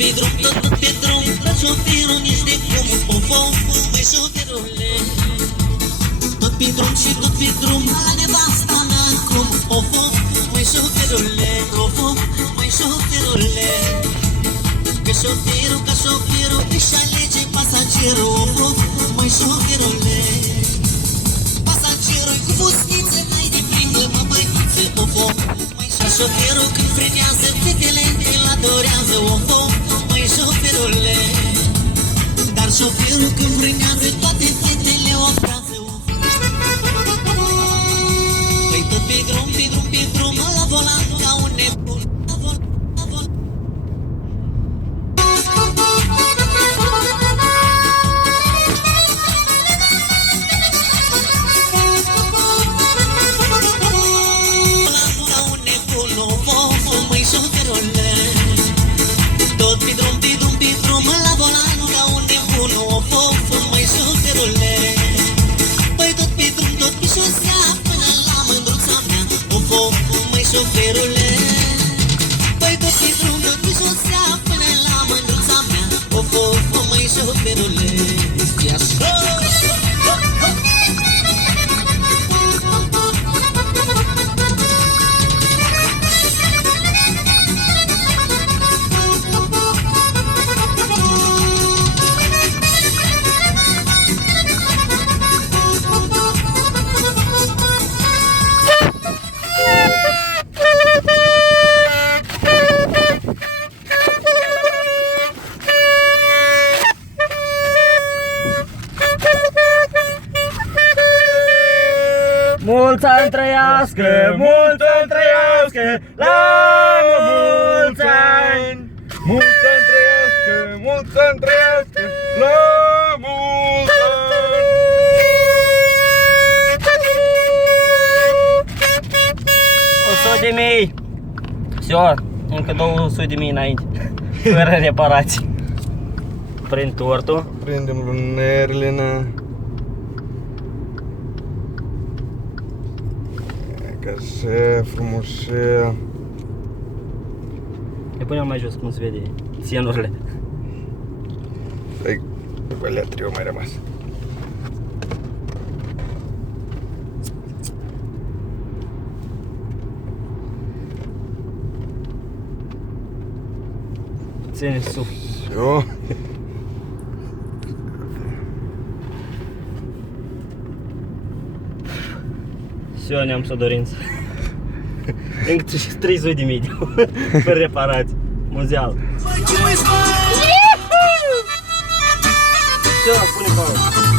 tot pe drum, dar șoferul nici de cum. Of, of, măi șoferule. Tot pe drum și tot pe drum, la nevasta mea acum. Of, of, măi șoferule. Of, of, măi șoferule. Că șoferul își alege pasagerul. Of, of, măi șoferule. Pasagerul cu fusniță, n-ai de prindă, mă băiță. Of, of, măi șoferul când frenează, fetele îl adorează. Of, of, măi șoferule. Dar șoferul când frenează, toate fetele o frează. Păi tot pe drum, la volan ca un nebun. Tot pe drum, la volan ca un nebun. Of, of, măi șoferule. Păi tot pe șosea până la mândruța mea. Of, of, măi șoferule. Păi tot pe șosea până la mândruța mea. Of, of, măi șoferule. E așa. Mulți ani trăiască, mulți ani trăiască, la mulți ani! Mulți ani trăiască, mulți ani trăiască, la mulți ani! 100.000! Все, încă 200.000 înainte, fără reparații. Prind tortul. Prindem lunerile, na. Ca așa, frumușel. Le punem mai jos, cum se vede țienurile. Păi, alea trio mai rămas. Ține sus. Eu? Все, ne-am să dorință. Încă 300.000 fără reparații. Muzeal. Все, pune pauză.